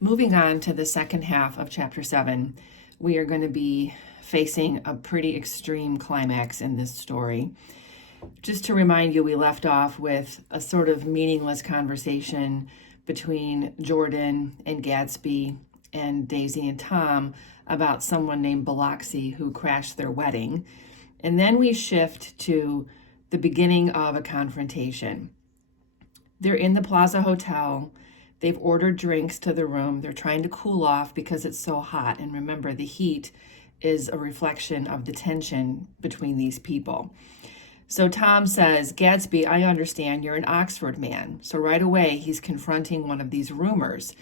Moving on to the second half of chapter 7, we are going to be facing a pretty extreme climax in this story. Just to remind you, we left off with a sort of meaningless conversation between Jordan and Gatsby and Daisy and Tom about someone named Biloxi who crashed their wedding. And then we shift to the beginning of a confrontation. They're in the Plaza Hotel. They've ordered drinks to the room. They're trying to cool off because it's so hot. And remember, the heat is a reflection of the tension between these people. So Tom says, Gatsby, I understand you're an Oxford man. So right away, he's confronting one of these rumors.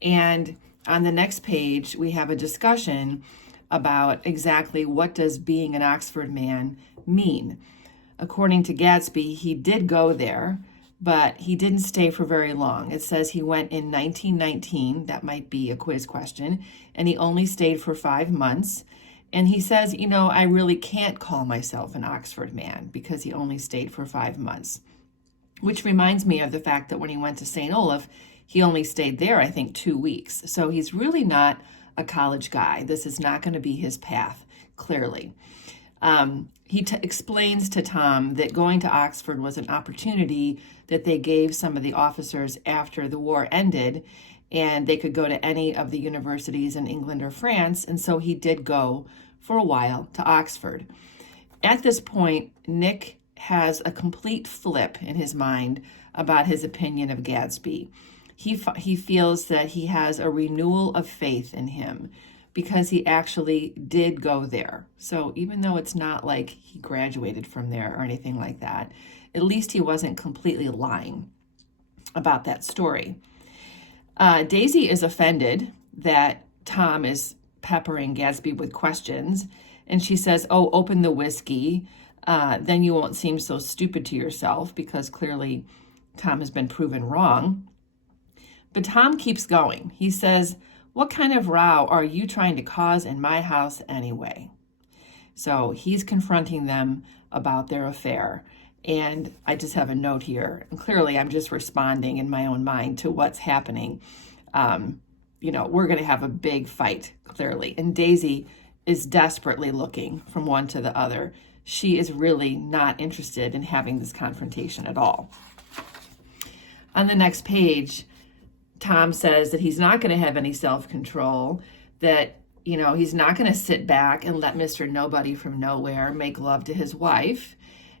And on the next page, we have a discussion about exactly what does being an Oxford man mean. According to Gatsby, he did go there, but he didn't stay for very long. It says he went in 1919. That might be a quiz question. And he only stayed for 5 months. And he says, I really can't call myself an Oxford man because he only stayed for 5 months. Which reminds me of the fact that when he went to St. Olaf, he only stayed there, I think, 2 weeks. So he's really not a college guy. This is not going to be his path, clearly. He explains to Tom that going to Oxford was an opportunity that they gave some of the officers after the war ended, and they could go to any of the universities in England or France, and so he did go for a while to Oxford. At this point, Nick has a complete flip in his mind about his opinion of Gatsby. He feels that he has a renewal of faith in him because he actually did go there. So even though it's not like he graduated from there or anything like that, at least he wasn't completely lying about that story. Daisy is offended that Tom is peppering Gatsby with questions, and she says, oh, open the whiskey, then you won't seem so stupid to yourself, because clearly Tom has been proven wrong. But Tom keeps going. He says, what kind of row are you trying to cause in my house anyway? So he's confronting them about their affair. And I just have a note here. And clearly, I'm just responding in my own mind to what's happening. We're going to have a big fight, clearly. And Daisy is desperately looking from one to the other. She is really not interested in having this confrontation at all. On the next page, Tom says that he's not going to have any self-control, that, he's not going to sit back and let Mr. Nobody from Nowhere make love to his wife.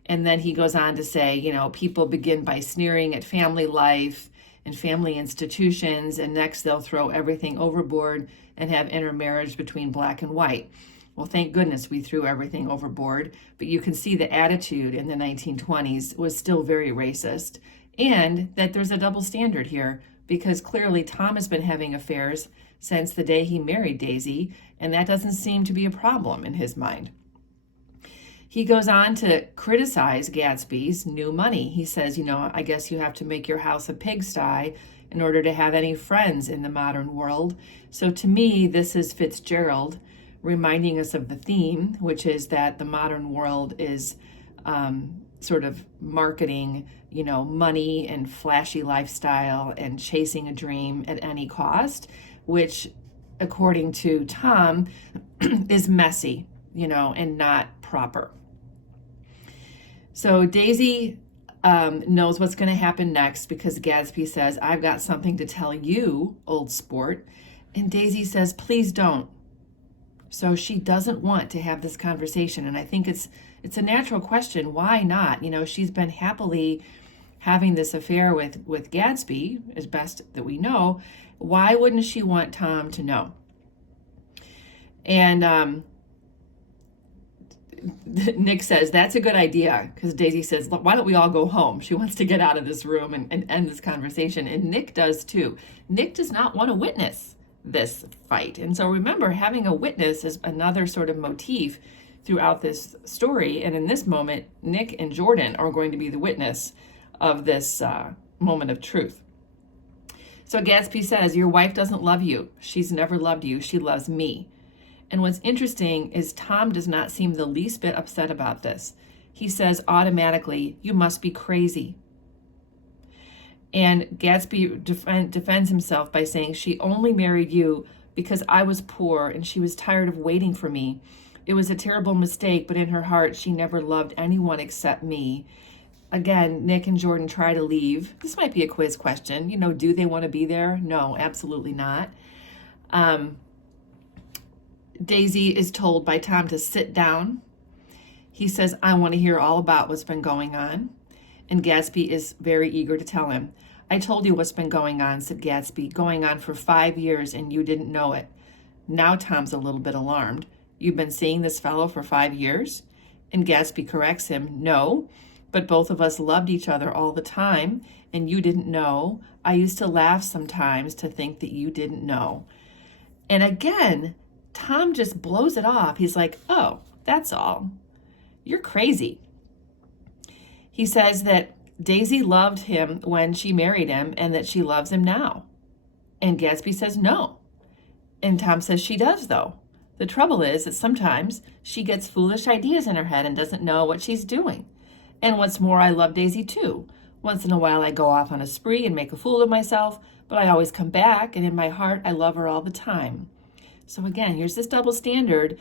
And then he goes on to say, people begin by sneering at family life and family institutions, and next they'll throw everything overboard and have intermarriage between black and white. Well, thank goodness we threw everything overboard, but you can see the attitude in the 1920s was still very racist, and that there's a double standard here, because clearly Tom has been having affairs since the day he married Daisy, and that doesn't seem to be a problem in his mind. He goes on to criticize Gatsby's new money. He says, I guess you have to make your house a pigsty in order to have any friends in the modern world. So to me, this is Fitzgerald reminding us of the theme, which is that the modern world is sort of marketing, money and flashy lifestyle and chasing a dream at any cost, which, according to Tom, is messy, and not proper. So Daisy knows what's going to happen next because Gatsby says, I've got something to tell you, old sport. And Daisy says, please don't. So she doesn't want to have this conversation. And I think it's a natural question. Why not? She's been happily having this affair with Gatsby, as best that we know. Why wouldn't she want Tom to know? And Nick says, that's a good idea, because Daisy says, why don't we all go home? She wants to get out of this room and end this conversation. And Nick does too. Nick does not want to witness this fight. And so remember, having a witness is another sort of motif throughout this story. And in this moment, Nick and Jordan are going to be the witness of this moment of truth. So Gatsby says, your wife doesn't love you. She's never loved you. She loves me. And what's interesting is Tom does not seem the least bit upset about this. He says automatically, you must be crazy. And Gatsby defends himself by saying, she only married you because I was poor and she was tired of waiting for me. It was a terrible mistake, but in her heart, she never loved anyone except me. Again, Nick and Jordan try to leave. This might be a quiz question. Do they want to be there? No, absolutely not. Daisy is told by Tom to sit down. He says, I want to hear all about what's been going on. And Gatsby is very eager to tell him. I told you what's been going on, said Gatsby, going on for 5 years and you didn't know it. Now Tom's a little bit alarmed. You've been seeing this fellow for 5 years? And Gatsby corrects him, no, but both of us loved each other all the time and you didn't know. I used to laugh sometimes to think that you didn't know. And again, Tom just blows it off. He's like, oh, that's all. You're crazy. He says that Daisy loved him when she married him and that she loves him now. And Gatsby says no. And Tom says she does, though. The trouble is that sometimes she gets foolish ideas in her head and doesn't know what she's doing. And what's more, I love Daisy too. Once in a while I go off on a spree and make a fool of myself, but I always come back, and in my heart I love her all the time. So again, here's this double standard.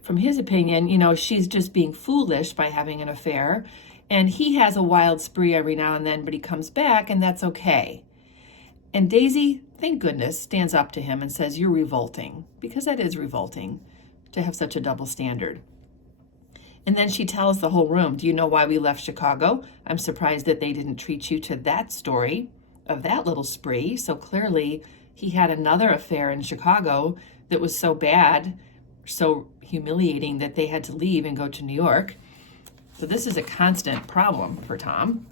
From his opinion, she's just being foolish by having an affair. And he has a wild spree every now and then, but he comes back, and that's okay. And Daisy, thank goodness, stands up to him and says, you're revolting, because that is revolting to have such a double standard. And then she tells the whole room, do you know why we left Chicago? I'm surprised that they didn't treat you to that story of that little spree. So clearly he had another affair in Chicago that was so bad, so humiliating that they had to leave and go to New York. So this is a constant problem for Tom.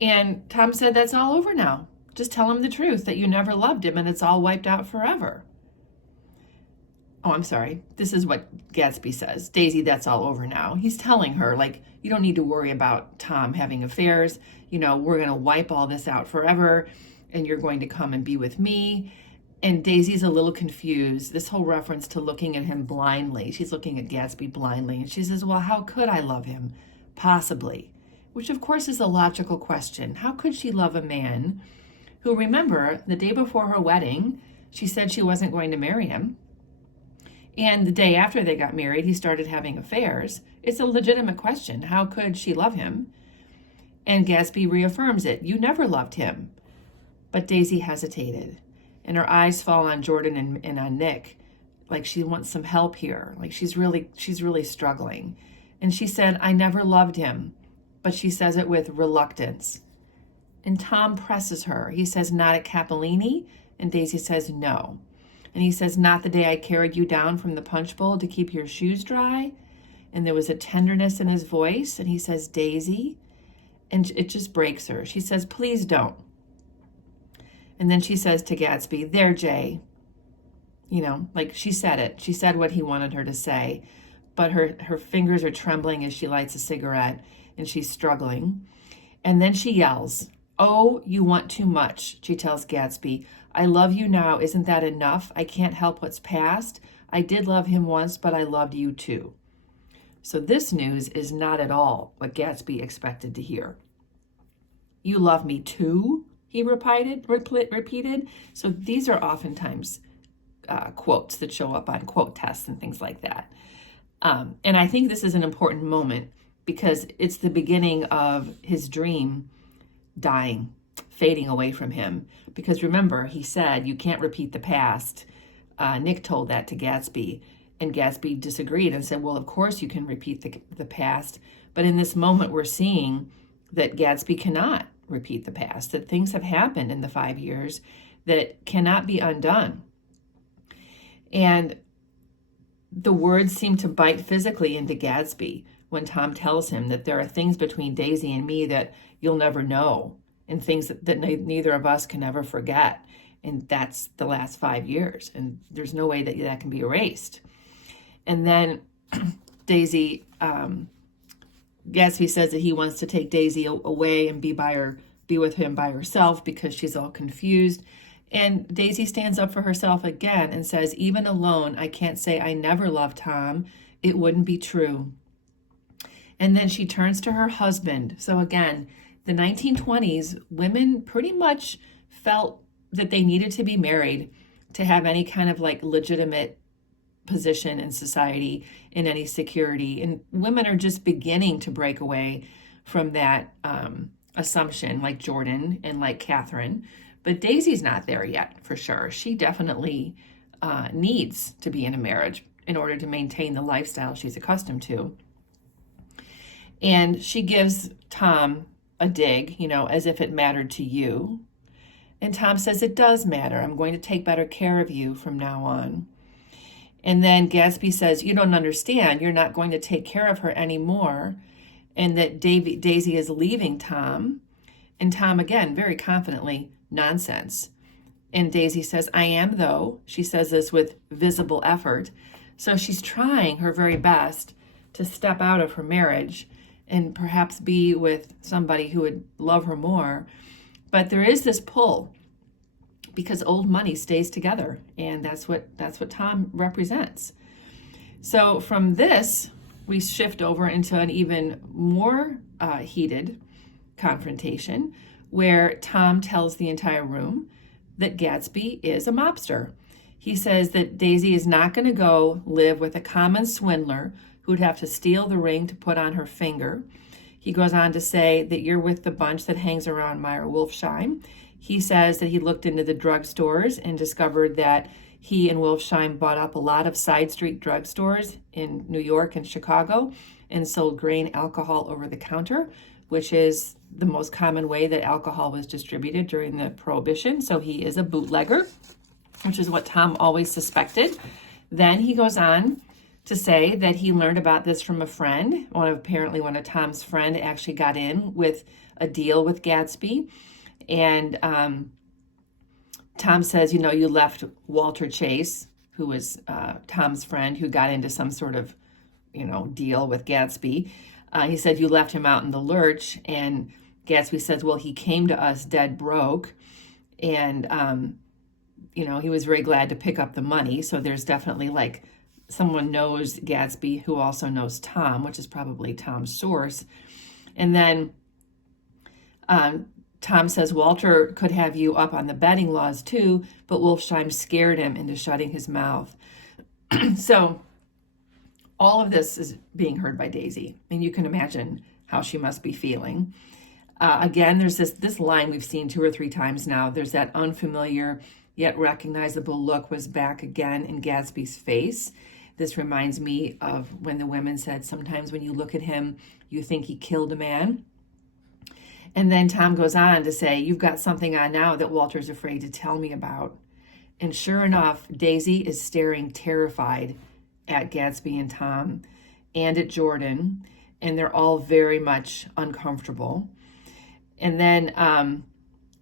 And Tom said, that's all over now. Just tell him the truth, that you never loved him and it's all wiped out forever. Oh, I'm sorry. This is what Gatsby says. Daisy, that's all over now. He's telling her, you don't need to worry about Tom having affairs. We're going to wipe all this out forever and you're going to come and be with me. And Daisy's a little confused. This whole reference to looking at him blindly. She's looking at Gatsby blindly. And she says, well, how could I love him? Possibly. Which, of course, is a logical question. How could she love a man who, remember, the day before her wedding, she said she wasn't going to marry him. And the day after they got married, he started having affairs. It's a legitimate question. How could she love him? And Gatsby reaffirms it. You never loved him. But Daisy hesitated. And her eyes fall on Jordan and on Nick, like she wants some help here. Like she's really struggling. And she said, I never loved him. But she says it with reluctance. And Tom presses her. He says, not at Capellini? And Daisy says, no. And he says, not the day I carried you down from the punch bowl to keep your shoes dry? And there was a tenderness in his voice. And he says, Daisy? And it just breaks her. She says, please don't. And then she says to Gatsby, there, Jay. She said it. She said what he wanted her to say. But her fingers are trembling as she lights a cigarette. And she's struggling. And then she yells, oh, you want too much, she tells Gatsby. I love you now. Isn't that enough? I can't help what's past. I did love him once, but I loved you too. So this news is not at all what Gatsby expected to hear. You love me too? He repeated. So these are oftentimes quotes that show up on quote tests and things like that. And I think this is an important moment because it's the beginning of his dream dying, fading away from him. Because remember, he said, you can't repeat the past. Nick told that to Gatsby, and Gatsby disagreed and said, well, of course you can repeat the past. But in this moment, we're seeing that Gatsby cannot repeat the past, that things have happened in the 5 years that cannot be undone. And the words seem to bite physically into Gatsby when Tom tells him that there are things between Daisy and me that you'll never know, and things that neither of us can ever forget. And that's the last 5 years. And there's no way that can be erased. And then Daisy, Gatsby says that he wants to take Daisy away and be with him by herself because she's all confused. And Daisy stands up for herself again and says, even alone, I can't say I never loved Tom. It wouldn't be true. And then she turns to her husband. So again, the 1920s, women pretty much felt that they needed to be married to have any kind of like legitimate position in society, in any security. And women are just beginning to break away from that assumption, like Jordan and like Catherine. But Daisy's not there yet, for sure. She definitely needs to be in a marriage in order to maintain the lifestyle she's accustomed to. And she gives Tom a dig, as if it mattered to you. And Tom says, it does matter. I'm going to take better care of you from now on. And then Gatsby says, you don't understand. You're not going to take care of her anymore. And that Daisy is leaving Tom. And Tom, again, very confidently, nonsense. And Daisy says, I am, though. She says this with visible effort. So she's trying her very best to step out of her marriage and perhaps be with somebody who would love her more. But there is this pull because old money stays together, and that's what Tom represents. So from this, we shift over into an even more heated confrontation where Tom tells the entire room that Gatsby is a mobster. He says that Daisy is not going to go live with a common swindler who'd have to steal the ring to put on her finger. He goes on to say that you're with the bunch that hangs around Meyer Wolfsheim. He says that he looked into the drugstores and discovered that he and Wolfsheim bought up a lot of side street drugstores in New York and Chicago and sold grain alcohol over the counter, which is the most common way that alcohol was distributed during the Prohibition. So he is a bootlegger, which is what Tom always suspected. Then he goes on to say that he learned about this from a friend. Apparently one of Tom's friend actually got in with a deal with Gatsby. And Tom says, you left Walter Chase, who was Tom's friend, who got into some sort of, deal with Gatsby. He said, you left him out in the lurch. And Gatsby says, well, he came to us dead broke. And, he was very glad to pick up the money. So there's definitely like someone knows Gatsby who also knows Tom, which is probably Tom's source. And then Tom says Walter could have you up on the betting laws too, but Wolfsheim scared him into shutting his mouth. So all of this is being heard by Daisy, and you can imagine how she must be feeling. Again, there's this line we've seen 2 or 3 times now. There's that unfamiliar yet recognizable look was back again in Gatsby's face. This reminds me of when the women said, sometimes when you look at him, you think he killed a man. And then Tom goes on to say, you've got something on now that Walter's afraid to tell me about. And sure enough, Daisy is staring terrified at Gatsby and Tom and at Jordan, and they're all very much uncomfortable. And then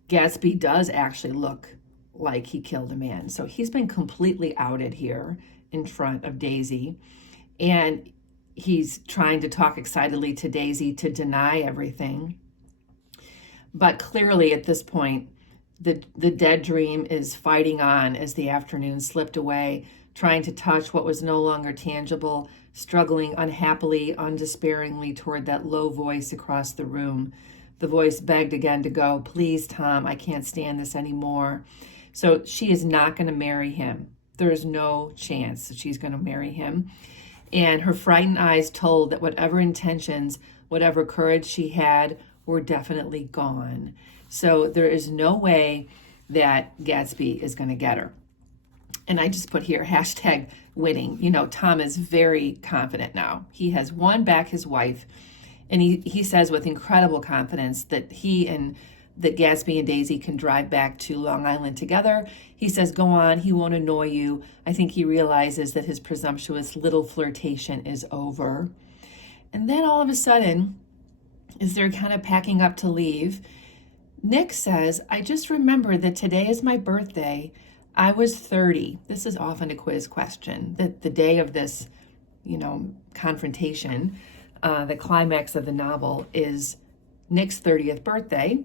Gatsby does actually look like he killed a man. So he's been completely outed here in front of Daisy. And he's trying to talk excitedly to Daisy to deny everything. But clearly at this point, the dead dream is fighting on as the afternoon slipped away, trying to touch what was no longer tangible, struggling unhappily, undespairingly toward that low voice across the room. The voice begged again to go, please, Tom, I can't stand this anymore. So she is not going to marry him. There is no chance that she's going to marry him. And her frightened eyes told that whatever intentions, whatever courage she had were definitely gone. So there is no way that Gatsby is going to get her. And I just put here, hashtag winning. Tom is very confident now. He has won back his wife. And he says with incredible confidence that that Gatsby and Daisy can drive back to Long Island together. He says, go on, he won't annoy you. I think he realizes that his presumptuous little flirtation is over. And then all of a sudden, as they're kind of packing up to leave, Nick says, I just remembered that today is my birthday. I was 30. This is often a quiz question. That the day of this, confrontation, the climax of the novel is Nick's 30th birthday.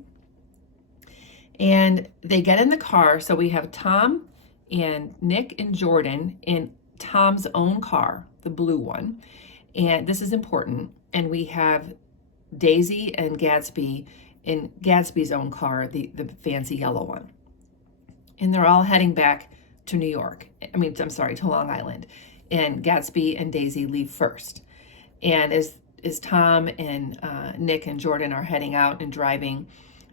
And they get in the car. So we have Tom and Nick and Jordan in Tom's own car, the blue one. And this is important. And we have Daisy and Gatsby in Gatsby's own car, the fancy yellow one. And they're all heading back to New York. To Long Island. And Gatsby and Daisy leave first. And as Tom and Nick and Jordan are heading out and driving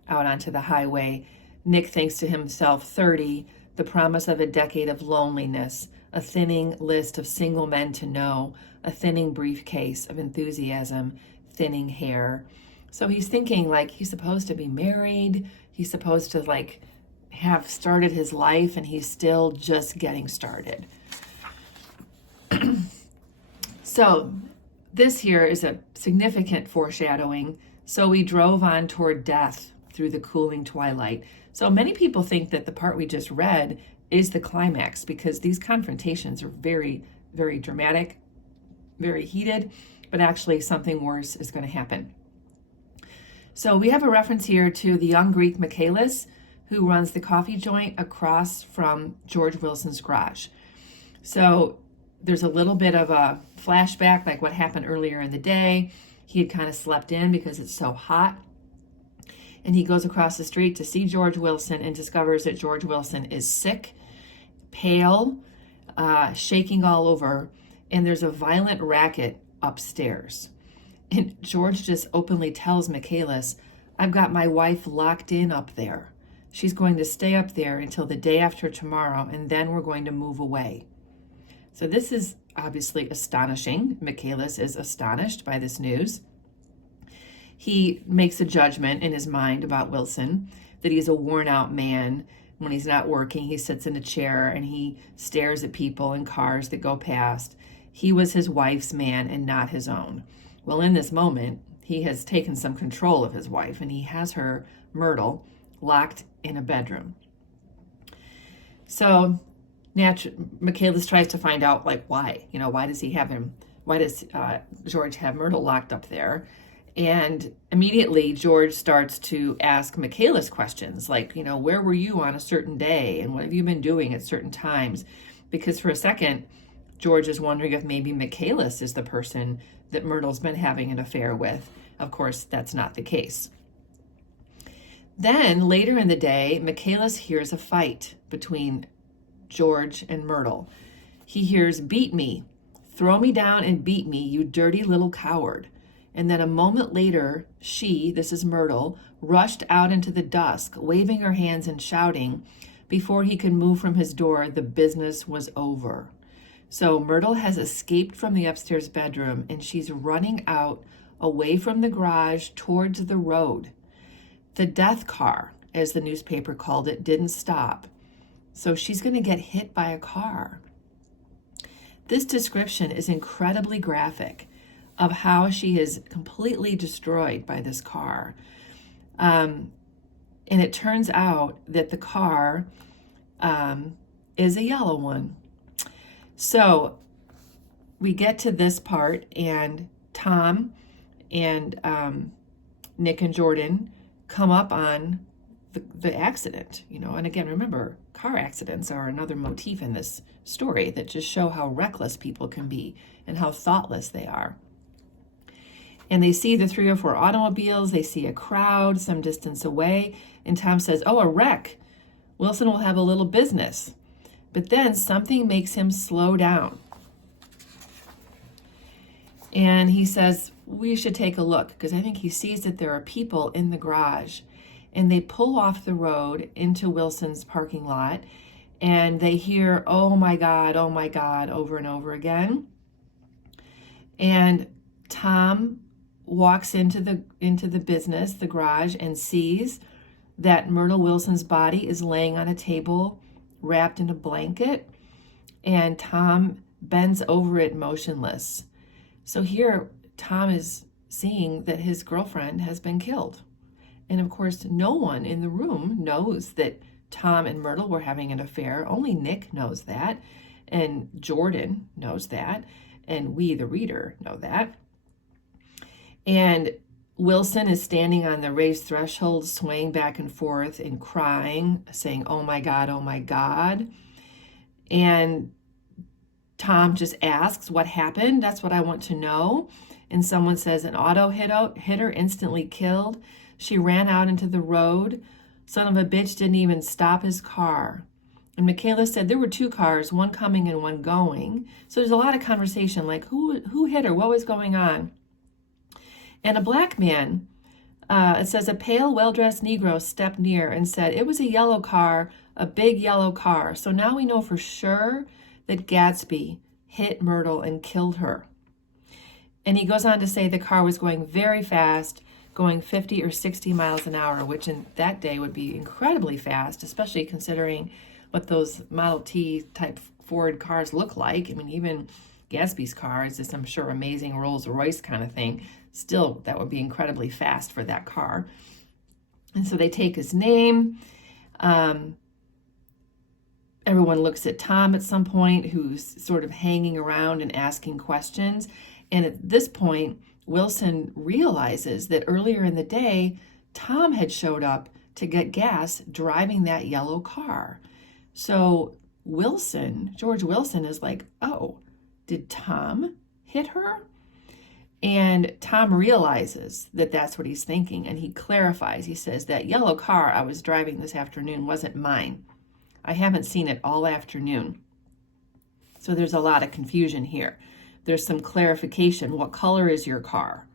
out onto the highway, Nick thinks to himself, 30, the promise of a decade of loneliness, a thinning list of single men to know, a thinning briefcase of enthusiasm, thinning hair. So he's thinking like he's supposed to be married, he's supposed to like have started his life, and he's still just getting started. So this here is a significant foreshadowing. So we drove on toward death through the cooling twilight. So many people think that the part we just read is the climax, because these confrontations are very, very dramatic, very heated, but actually something worse is going to happen. So we have a reference here to the young Greek Michaelis, who runs the coffee joint across from George Wilson's garage. So there's a little bit of a flashback, like what happened earlier in the day. He had kind of slept in because it's so hot. And he goes across the street to see George Wilson and discovers that George Wilson is sick, pale, shaking all over, and there's a violent racket upstairs. And George just openly tells Michaelis, I've got my wife locked in up there. She's going to stay up there until the day after tomorrow, and then we're going to move away. So this is obviously astonishing. Michaelis is astonished by this news. He makes a judgment in his mind about Wilson, that he's a worn-out man. When he's not working, he sits in a chair and he stares at people and cars that go past. He was his wife's man and not his own. Well, in this moment, he has taken some control of his wife, and he has her, Myrtle, locked in a bedroom. So Michaelis tries to find out, like, why? Why does George have Myrtle locked up there? And immediately George starts to ask Michaelis questions like, where were you on a certain day? And what have you been doing at certain times? Because for a second, George is wondering if maybe Michaelis is the person that Myrtle's been having an affair with. Of course, that's not the case. Then later in the day, Michaelis hears a fight between George and Myrtle. He hears, beat me, throw me down and beat me, you dirty little coward. And then a moment later, this is Myrtle, rushed out into the dusk, waving her hands and shouting. Before he could move from his door, the business was over. So Myrtle has escaped from the upstairs bedroom, and she's running out away from the garage towards the road. The death car, as the newspaper called it, didn't stop. So she's going to get hit by a car. This description is incredibly graphic of how she is completely destroyed by this car. And it turns out that the car is a yellow one. So we get to this part, and Tom and Nick and Jordan come up on the accident, and again, remember, car accidents are another motif in this story that just show how reckless people can be and how thoughtless they are. And they see the 3 or 4 automobiles, they see a crowd some distance away, and Tom says, oh, a wreck. Wilson will have a little business. But then something makes him slow down. And he says, we should take a look, because I think he sees that there are people in the garage. And they pull off the road into Wilson's parking lot, and they hear, oh my God, over and over again. And Tom walks into the business, the garage, and sees that Myrtle Wilson's body is laying on a table wrapped in a blanket, and Tom bends over it motionless. So here Tom is seeing that his girlfriend has been killed. And of course, no one in the room knows that Tom and Myrtle were having an affair. Only Nick knows that, and Jordan knows that, and we, the reader, know that. And Wilson is standing on the raised threshold, swaying back and forth and crying, saying, oh my God, oh my God. And Tom just asks, what happened? That's what I want to know. And someone says, an auto hit her, instantly killed. She ran out into the road. Son of a bitch didn't even stop his car. And Michaela said there were 2 cars, one coming and one going. So there's a lot of conversation, like who hit her? What was going on? And a black man, it says a pale, well-dressed Negro stepped near and said, it was a yellow car, a big yellow car. So now we know for sure that Gatsby hit Myrtle and killed her. And he goes on to say the car was going very fast, going 50 or 60 miles an hour, which in that day would be incredibly fast, especially considering what those Model T type Ford cars look like. I mean, even Gatsby's car is this, I'm sure, amazing Rolls Royce kind of thing. Still, that would be incredibly fast for that car. And so they take his name. Everyone looks at Tom at some point, who's sort of hanging around and asking questions. And at this point, Wilson realizes that earlier in the day, Tom had showed up to get gas driving that yellow car. So George Wilson is like, oh, did Tom hit her? And Tom realizes that that's what he's thinking, and he clarifies. He says, that yellow car I was driving this afternoon wasn't mine. I haven't seen it all afternoon. So there's a lot of confusion here. There's some clarification. What color is your car?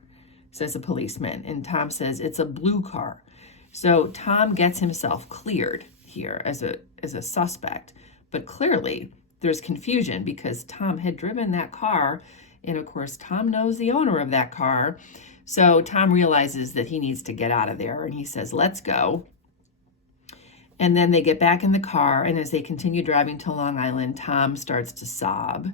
Says a policeman. And Tom says, it's a blue car. So Tom gets himself cleared here as a suspect. But clearly there's confusion because Tom had driven that car. And of course, Tom knows the owner of that car. So Tom realizes that he needs to get out of there. And he says, let's go. And then they get back in the car. And as they continue driving to Long Island, Tom starts to sob.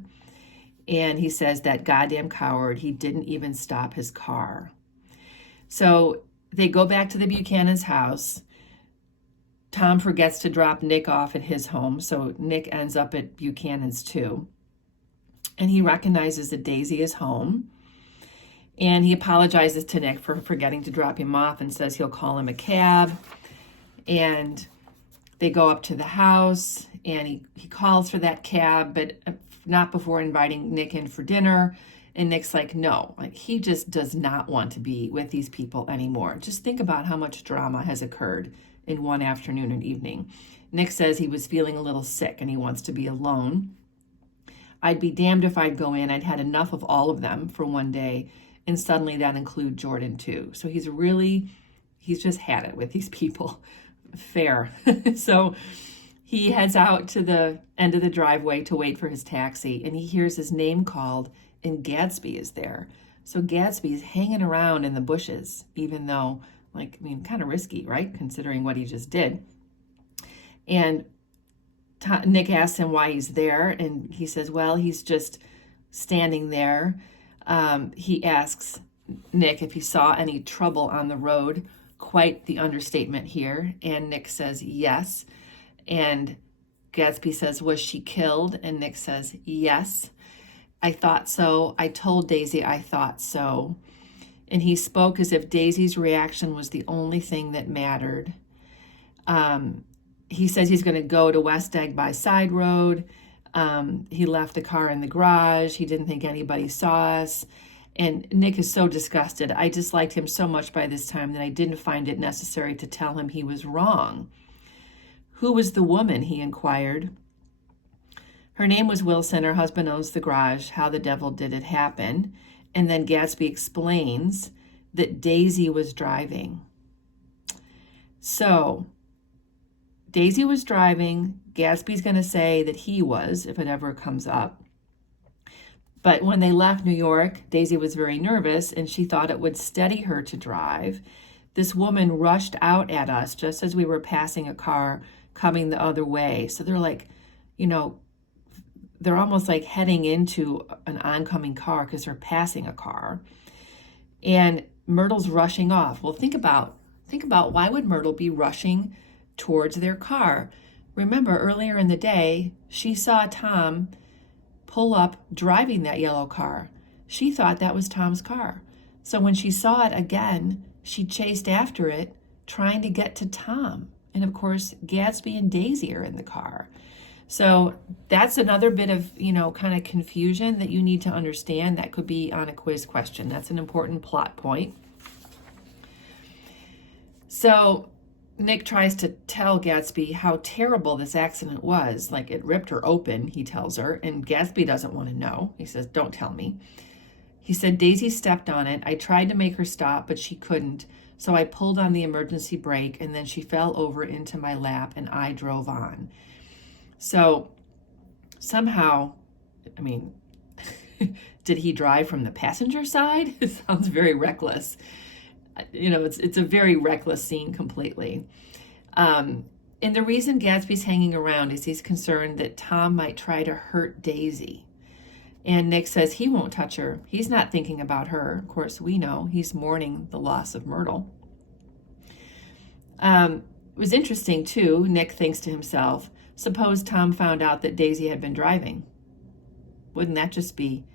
And he says, that goddamn coward, he didn't even stop his car. So they go back to the Buchanan's house. Tom forgets to drop Nick off at his home. So Nick ends up at Buchanan's too. And he recognizes that Daisy is home. And he apologizes to Nick for forgetting to drop him off and says he'll call him a cab. And they go up to the house and he calls for that cab, but not before inviting Nick in for dinner. And Nick's like, no, like he just does not want to be with these people anymore. Just think about how much drama has occurred in one afternoon and evening. Nick says he was feeling a little sick and he wants to be alone. I'd be damned if I'd go in. I'd had enough of all of them for one day. And suddenly that include Jordan too. So he's just had it with these people. Fair. So he heads out to the end of the driveway to wait for his taxi, and he hears his name called, and Gatsby is there. So Gatsby's hanging around in the bushes, even though, kind of risky, right? Considering what he just did. And Nick asks him why he's there, and he says, well, he's just standing there. He asks Nick if he saw any trouble on the road. Quite the understatement here. And Nick says yes. And Gatsby says, was she killed? And Nick says, yes. I thought so. I told Daisy I thought so. And he spoke as if Daisy's reaction was the only thing that mattered. He says he's going to go to West Egg by side road. He left the car in the garage. He didn't think anybody saw us. And Nick is so disgusted. I disliked him so much by this time that I didn't find it necessary to tell him he was wrong. Who was the woman? He inquired. Her name was Wilson. Her husband owns the garage. How the devil did it happen? And then Gatsby explains that Daisy was driving. So Daisy was driving. Gatsby's going to say that he was, if it ever comes up. But when they left New York, Daisy was very nervous and she thought it would steady her to drive. This woman rushed out at us just as we were passing a car coming the other way. So they're like, they're almost like heading into an oncoming car because they're passing a car. And Myrtle's rushing off. Well, think about why would Myrtle be rushing towards their car? Remember, earlier in the day, she saw Tom pull up driving that yellow car. She thought that was Tom's car. So when she saw it again, she chased after it, trying to get to Tom. And of course, Gatsby and Daisy are in the car. So that's another bit of, kind of confusion that you need to understand. That could be on a quiz question. That's an important plot point. So Nick tries to tell Gatsby how terrible this accident was. Like, it ripped her open, he tells her, and Gatsby doesn't want to know. He says, don't tell me. He said, Daisy stepped on it. I tried to make her stop, but she couldn't. So I pulled on the emergency brake, and then she fell over into my lap, and I drove on. So somehow, I mean, did he drive from the passenger side? It sounds very reckless. It's a very reckless scene completely. And the reason Gatsby's hanging around is he's concerned that Tom might try to hurt Daisy. And Nick says he won't touch her. He's not thinking about her. Of course, we know he's mourning the loss of Myrtle. It was interesting, too. Nick thinks to himself, suppose Tom found out that Daisy had been driving. Wouldn't that just be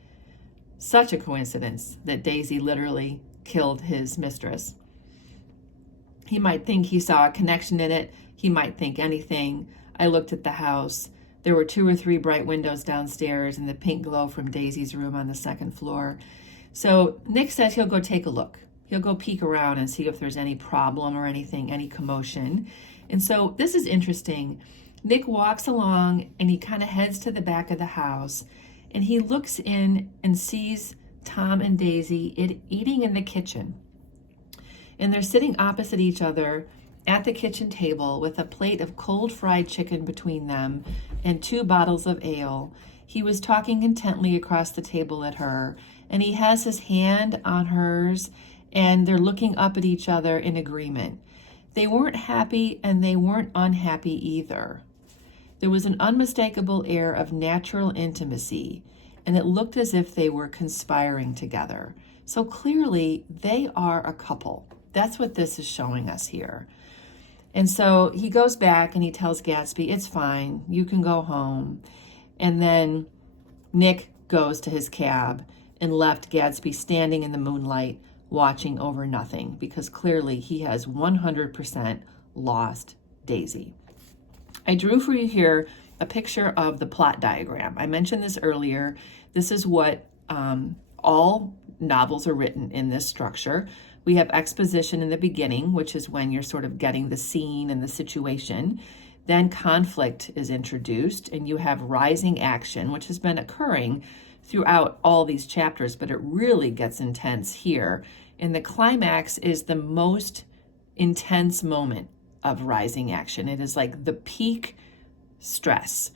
such a coincidence that Daisy literally killed his mistress? He might think he saw a connection in it. He might think anything. I looked at the house. There were 2 or 3 bright windows downstairs and the pink glow from Daisy's room on the second floor. So Nick says he'll go take a look. He'll go peek around and see if there's any problem or anything, any commotion. And so this is interesting. Nick walks along and he kind of heads to the back of the house and he looks in and sees Tom and Daisy eating in the kitchen. And they're sitting opposite each other at the kitchen table with a plate of cold fried chicken between them and 2 bottles of ale. He was talking intently across the table at her, and he has his hand on hers, and they're looking up at each other in agreement. They weren't happy and they weren't unhappy either. There was an unmistakable air of natural intimacy, and it looked as if they were conspiring together. So clearly, they are a couple. That's what this is showing us here. And so he goes back and he tells Gatsby, it's fine, you can go home. And then Nick goes to his cab and left Gatsby standing in the moonlight watching over nothing, because clearly he has 100% lost Daisy. I drew for you here a picture of the plot diagram. I mentioned this earlier. This is what all novels are written in this structure. We have exposition in the beginning, which is when you're sort of getting the scene and the situation. Then conflict is introduced, and you have rising action, which has been occurring throughout all these chapters, but it really gets intense here. And the climax is the most intense moment of rising action. It is like the peak stress.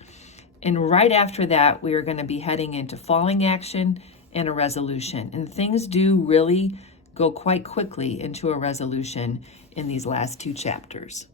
And right after that, we are going to be heading into falling action and a resolution. And things do really go quite quickly into a resolution in these last 2 chapters.